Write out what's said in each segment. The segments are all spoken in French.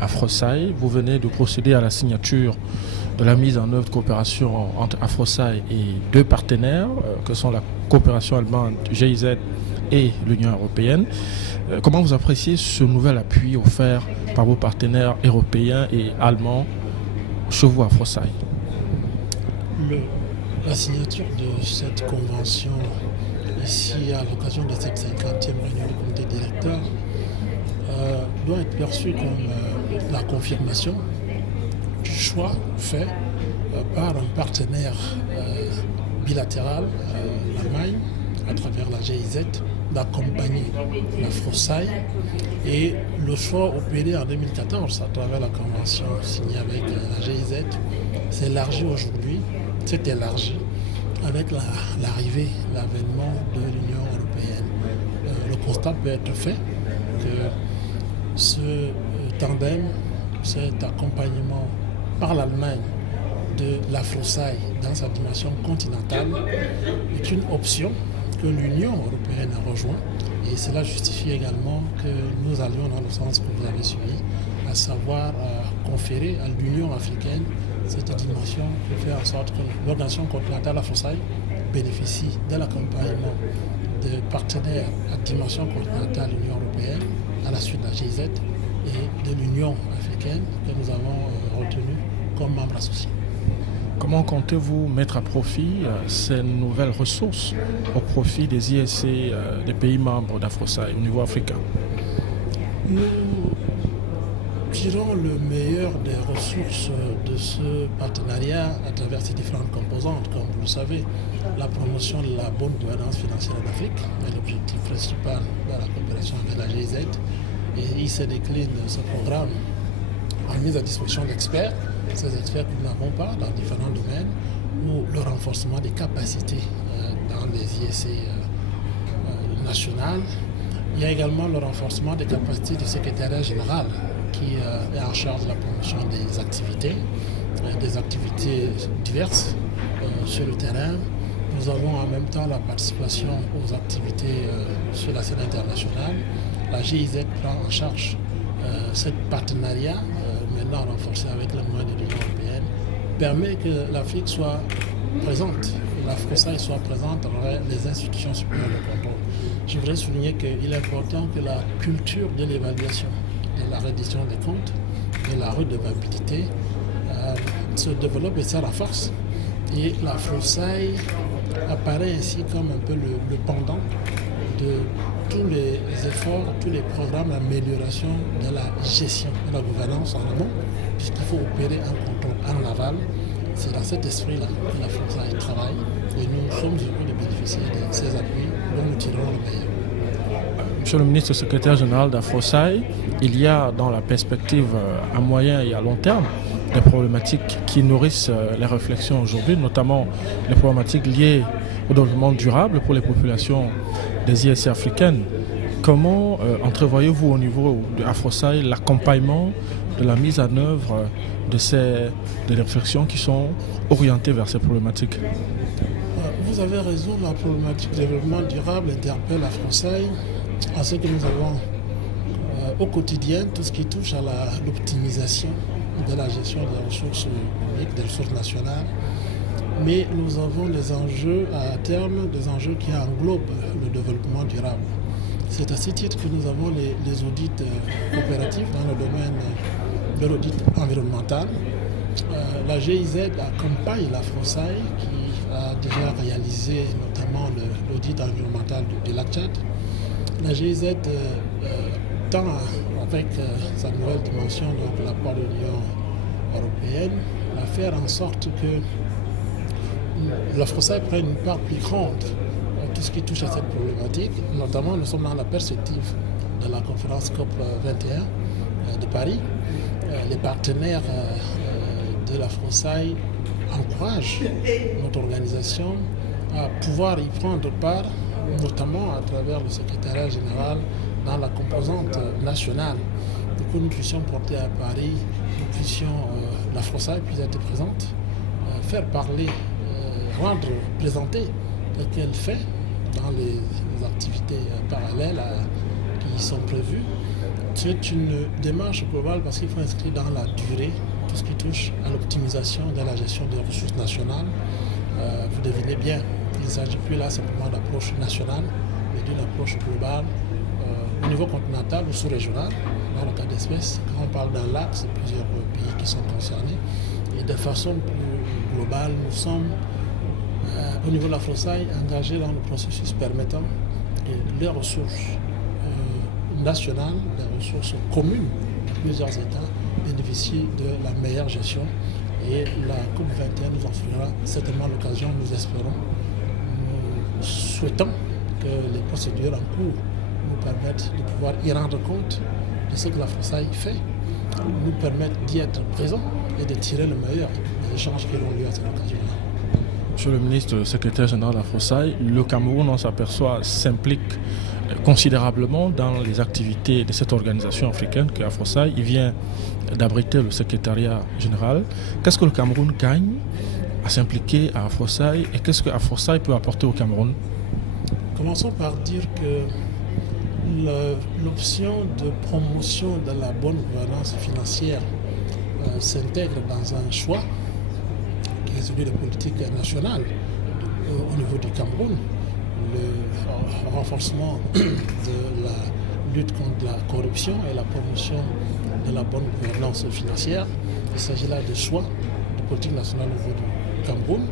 Afrosaï. Vous venez de procéder à la signature de la mise en œuvre de coopération entre Afrosaï et deux partenaires, que sont la coopération allemande GIZ et l'Union européenne. Comment vous appréciez ce nouvel appui offert par vos partenaires européens et allemands chez vous, Afrosaï? La signature de cette convention ici à l'occasion de cette 50e réunion du comité directeur doit être perçue comme la confirmation du choix fait par un partenaire bilatéral, l'Allemagne, à travers la GIZ, d'accompagner l'Afrosaï, et le choix opéré en 2014 à travers la convention signée avec la GIZ s'élargit aujourd'hui, s'est élargi avec l'arrivée, l'avènement de l'Union européenne. Le constat peut être fait que ce tandem, cet accompagnement par l'Allemagne de l'Afrosaï dans sa dimension continentale est une option que l'Union européenne a rejoint, et cela justifie également que nous allions dans le sens que vous avez suivi, à savoir conférer à l'Union africaine cette dimension pour faire en sorte que l'organisation continentale Afrosaï bénéficie de l'accompagnement de partenaires à dimension continentale Union européenne, à la suite de la GIZ et de l'Union africaine que nous avons retenu comme membre associé. Comment comptez-vous mettre à profit ces nouvelles ressources au profit des ISC des pays membres d'Afrosaï au niveau africain? Nous tirons le meilleur des ressources de ce partenariat à travers ses différentes composantes. Comme vous le savez, la promotion de la bonne gouvernance financière en Afrique est l'objectif principal de la coopération avec la GIZ, et il se décline ce programme en mise à disposition d'experts, ces experts que nous n'avons pas dans différents domaines, ou le renforcement des capacités dans les ISC nationales. Il y a également le renforcement des capacités du secrétariat général qui est en charge de la promotion des activités diverses sur le terrain. Nous avons en même temps la participation aux activités sur la scène internationale. La GIZ prend en charge ce partenariat, maintenant renforcé avec les moyens de l'Union européenne, permet que l'Afrique soit présente, que l'Afrosaï soit présente dans les institutions supérieures de contrôle. Je voudrais souligner qu'il est important que la culture de l'évaluation, de la reddition des comptes, de la redevabilité se développe et se renforce. Et l'Afrosaï apparaît ainsi comme un peu le pendant de tous les efforts, tous les programmes d'amélioration de la gestion de la gouvernance en amont, puisqu'il faut opérer un contrôle en aval. C'est dans cet esprit-là que l'Afrosaï travaille, et nous sommes heureux de bénéficier de ces appuis dont nous tirons le meilleur. Monsieur le ministre secrétaire général d'Afrosaï, il y a dans la perspective à moyen et à long terme des problématiques qui nourrissent les réflexions aujourd'hui, notamment les problématiques liées au développement durable pour les populations des ISC africaines. Comment entrevoyez-vous au niveau de Afrosaï l'accompagnement de la mise en œuvre des réflexions qui sont orientées vers ces problématiques? Vous avez raison, la problématique du développement durable interpelle Afrosaï à ce que nous avons au quotidien, tout ce qui touche à l'optimisation de la gestion des ressources publiques, des ressources nationales. Mais nous avons des enjeux à terme, des enjeux qui englobent le développement durable. C'est à ce titre que nous avons les audits coopératifs dans le domaine de l'audit environnemental. La GIZ accompagne l'Afrosaï qui a déjà réalisé notamment l'audit environnemental du lac Tchad. La GIZ tend avec sa nouvelle dimension, donc l'apport de l'Union européenne, à faire en sorte que l'Afrosaï prenne une part plus grande dans tout ce qui touche à cette problématique. Notamment, nous sommes dans la perspective de la conférence COP 21 de Paris. Les partenaires de l'Afrosaï encouragent notre organisation à pouvoir y prendre part, notamment à travers le secrétariat général dans la composante nationale, pour que nous puissions porter à Paris, l'Afrosaï puisse être présente, faire parler, présenter ce qu'elle fait dans les activités parallèles qui sont prévues, C'est une démarche globale parce qu'il faut inscrire dans la durée tout ce qui touche à l'optimisation de la gestion des ressources nationales. Vous devinez bien, il ne s'agit plus là simplement d'approche nationale, mais d'une approche globale au niveau continental ou sous-régional. Dans le cas d'espèce, quand on parle d'un lac, c'est plusieurs pays qui sont concernés. Et de façon plus globale, nous sommes au niveau de la FROSAI engagés dans le processus permettant que les ressources nationales, les ressources communes de plusieurs États bénéficient de la meilleure gestion. Et la COP21 nous en fera certainement l'occasion, nous espérons. Nous souhaitons que les procédures en cours nous permettent de pouvoir y rendre compte de ce que la FROSAI fait, nous permettent d'y être présents et de tirer le meilleur des échanges qui auront lieu à cette occasion-là. Monsieur le ministre, secrétaire général de la FROSAI, le Cameroun, on s'aperçoit, s'implique considérablement dans les activités de cette organisation africaine qu'est la FROSAI. Il vient d'abriter le secrétariat général. Qu'est-ce que le Cameroun gagne à s'impliquer à FROSAI et qu'est-ce que la FROSAI peut apporter au Cameroun? Commençons par dire que l'option de promotion de la bonne gouvernance financière s'intègre dans un choix qui est celui de politique nationale au niveau du Cameroun. Le renforcement de la lutte contre la corruption et la promotion de la bonne gouvernance financière. Il s'agit là de choix de politique nationale au niveau du Cameroun.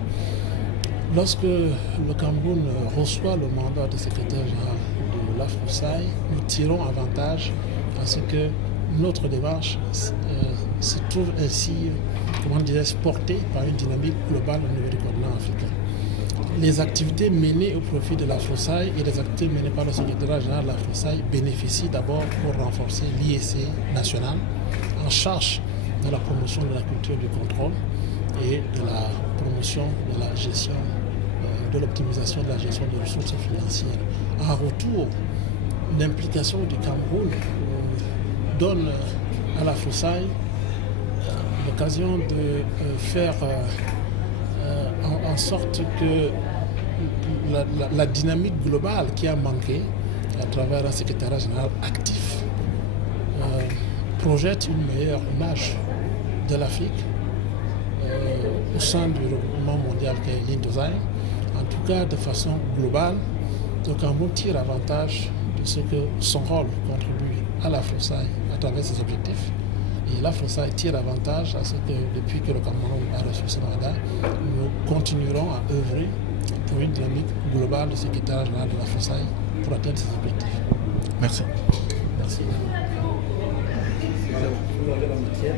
Lorsque le Cameroun reçoit le mandat de secrétaire général de la FROSAI, nous tirons avantage à ce que notre démarche se trouve ainsi, portée par une dynamique globale au niveau du continent africain. Les activités menées au profit de la FROSAI et les activités menées par le secrétaire général de la FROSAI bénéficient d'abord pour renforcer l'IEC national en charge de la promotion de la culture du contrôle et de la promotion de la gestion, de l'optimisation de la gestion des ressources financières. En retour, l'implication du Cameroun donne à la FROSAI l'occasion de faire en sorte que la dynamique globale qui a manqué à travers un secrétariat général actif projette une meilleure image de l'Afrique au sein du regroupement mondial qui est l'Indosaï. En tout cas, de façon globale, le Cameroun tire avantage de ce que son rôle contribue à la FROSAI à travers ses objectifs. Et la FROSAI tire avantage à ce que, depuis que le Cameroun a reçu ce mandat, nous continuerons à œuvrer pour une dynamique globale du secrétaire général de la FROSAI pour atteindre ses objectifs. Merci. Merci. Vous avez la matière.